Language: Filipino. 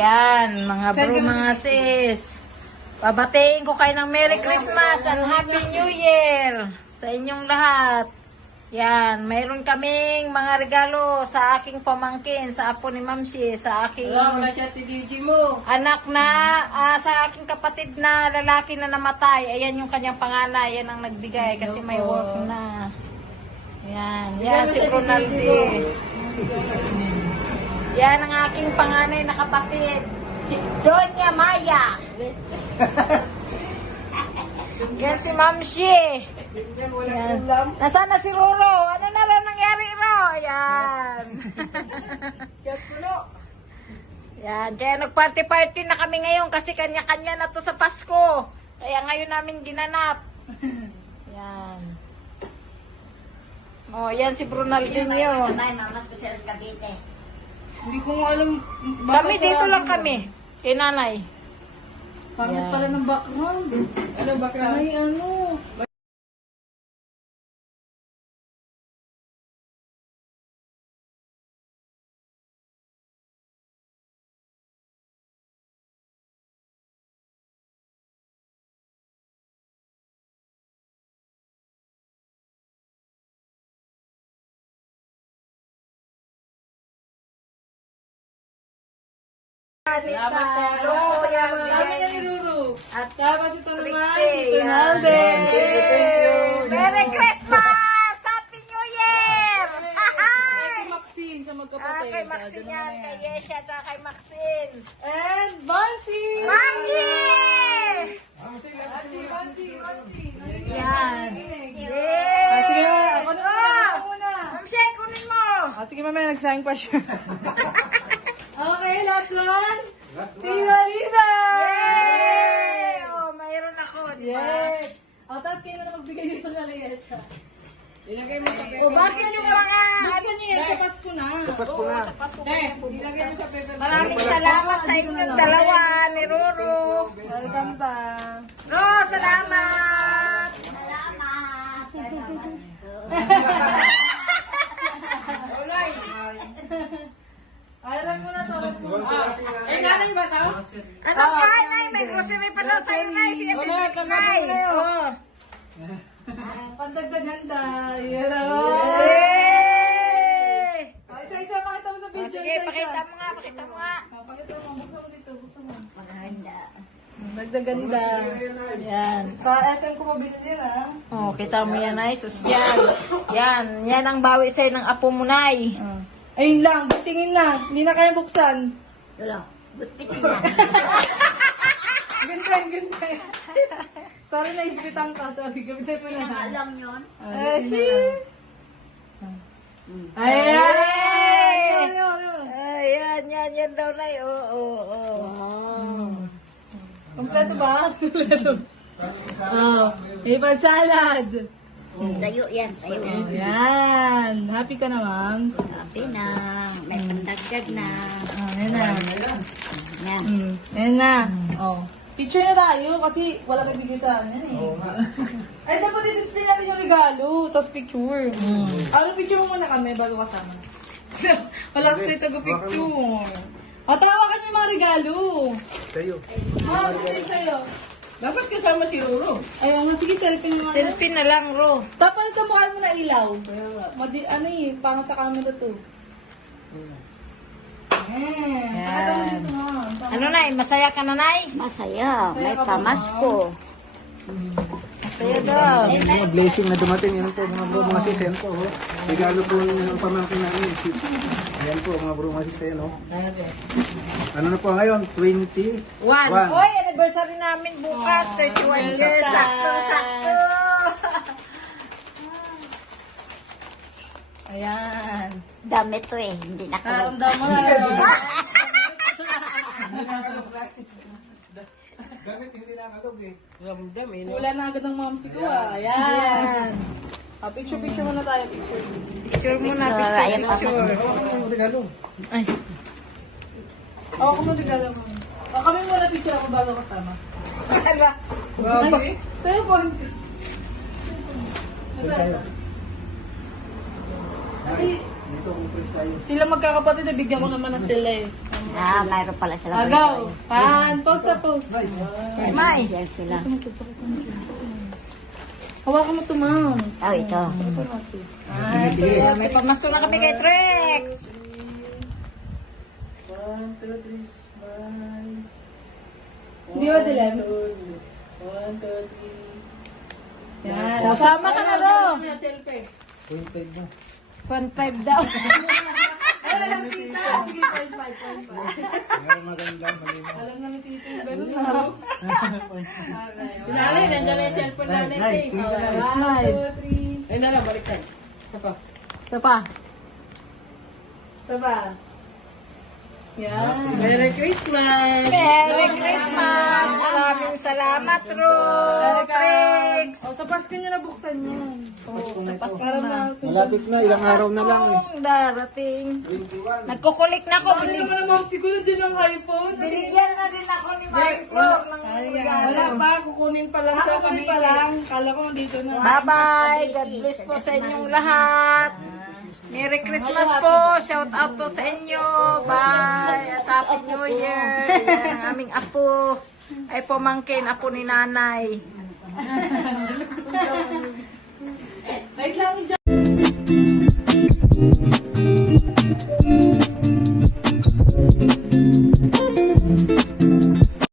Ayan, mga bro, mga sis. Babatiin ko kayo ng Merry Christmas and Happy New Year sa inyong lahat. Yan, mayroon kaming mga regalo sa aking pamangkin, sa apo ni Mamsi, sa aking Wala, wala siya tigiji mo. anak na, ah, sa aking kapatid na lalaki na namatay. Ayan yung kanyang panganay, yan ang nagbigay kasi may work na. Yan, yan si Ronaldo. Yan ang aking panganay na kapatid, si Doña Maya. Yan si. Yan. Nasaan na si Roro? Ano na rin nangyari ro? Yan. Yan, kaya nag-party-party na kami ngayon kasi kanya-kanya na to sa Pasko. Kaya ngayon namin ginanap. Yan. Oh, yan si Brunaldinho. Hindi ko nga alam. Kami dito lang kami. Kay nanay. Pangit Yan. pala ng background. Ano background? Ay, ano. Salamat sa Hello, yan. Kami na ni Ruru. At Tapos ito naman, Tito. Nalde. Thank you. Merry Christmas! Happy New Year! Kay Maxine sa Ah, magkapatid. kay Maxine yan, kay Yesha, at kay Maxine. And Bansi! Maxi! Bansi, Bansi, Bansi. Yan. Ah, sige ako na muna, muna. Ma'am Shea, kunin mo. Ah, sige mamaya, nagsayang pa siya. okay, last one. Tina Lisa! Yay! Oh, mayroon ako, di ba? Yes! O, tapos kayo na magbigay dito sa Layesha. Ilagay mo sa paper. O, bakit yung mga... Buksan niyo yan sa Pasko na. Pasko na. Sa Pasko na ilagay mo sa paper. Maraming salamat sa inyong dalawa ni Roro. Welcome pa. Ro, salamat! Alam mo na to. Eh, nanay ba tao? Ano ka, Nay? May grocery pa daw sa'yo, Nay. Si Ate Trix, Nay. na yun. Oh. Pandagdag handa. Yan o. Yay! Ah, Isa-isa, pakita mo sa Oh, video. sige, pakita mo nga, pakita mo nga. Ah, Pakita mo, buksan mo dito, buksan mo. Nagdaganda. Yan. Sa SM ko mabili din ah. Oh, kita mo yan, Nay. Sosyal. Yan. Yan ang bawi sa'yo ng apo mo, Nay. Ayun lang, tingin lang. Hindi na kaya buksan. Wala. Ganda, ganda. Sorry na ipitan ka. Sorry, gamitin mo na. Alam yun. Eh, si... Ayan! Yun, yun, yun. Ayan, yan, yan daw, Nay. Oo, oo, oo. Kompleto ba? Kompleto. Oh, may salad. Tayo yan, tayo. Ayan. Happy ka na, mams? Happy na. May pandagdag na. Ah, ayan na. Yan. Mm, ayan na. Oh. Picture na tayo kasi wala kang bigay sa akin eh. Ay, dapat i-display natin yung regalo, tapos picture. Ano picture mo muna kami bago kasama? wala sa tayo picture. O, tawakan yung mga regalo. Sa'yo. Ah, sa'yo. Dapat kasama si Roro. Ayun sige, selfie mo nga. Selfie na lang, Ro. Dapat kamukha mo na ilaw. Madi, ano eh, pangat sa camera to. Ayan. Pakita mo dito nga. Ano, Nay? Masaya ka na, Nay? Masaya. May Masaya ka ba, pamasko. Masaya daw. Mga blessing na dumating. Yan po mga bro, mga sis. Yan po. Oh. Regalo po ng pamangkin namin. Yan po mga bro, mga sis. Yan, oh. Ano na po ngayon? 21. One. One. Oy, anniversary namin bukas. 31 years. Sakto, sakto. Ayan. Dami to eh. Hindi na ko. Nararamdaman mo, mo. Gamit hindi na kalog eh. Wala na agad ng momsi ko ah. Ayan. Ah, picture, picture muna tayo. Picture. Picture muna, picture, ayan picture. Ano yung regalo? Ay, Ako ko regalo mo. Oh, kami muna picture ako bago kasama. ala. Ay, cellphone. Kasi Dito, umpres tayo. sila magkakapatid, nabigyan ko naman na sila eh. Ah, mayroon pala sila. Ah, go. Pan, pose na pose. May. Share sila. Hawakan mo to, moms. Oh, ito. Ah, ito yan. May pamaso na kami kay Trex. Hindi ba dilim? Yan. O, sama ka na ro. Selfie. 0.5 na. 1.5 daw. Alam na ni tita. Sige, point five, point five. Pero maganda, malinaw. Alam na ni tita ganun na. Lali, nandiyan na yung cellphone. Nay, eh. One, two, three. Ay, na lang, baliktad. Isa pa. Isa pa. Isa pa. Yan. Merry Christmas! Merry Christmas! Maraming salamat, Ro. Trex. O, sa Pasko niya nabuksan yan. Sa Pasko Para na. Malapit na, ilang araw na lang eh. Paskong darating. 21. Nagkukulik na ako. Ano naman mga siguro dyan ang iPhone? Binigyan na din ako ni ng regalo. Wala pa, kukunin pa lang siya. Kukunin pa lang. Kala ko dito na. Bye-bye. God bless po sa inyong lahat. Merry Christmas po. Shout out po sa inyo. Bye. At Happy New Year. Yan ang aming apo. Ay po pamangkin, apo ni nanay. Wait lang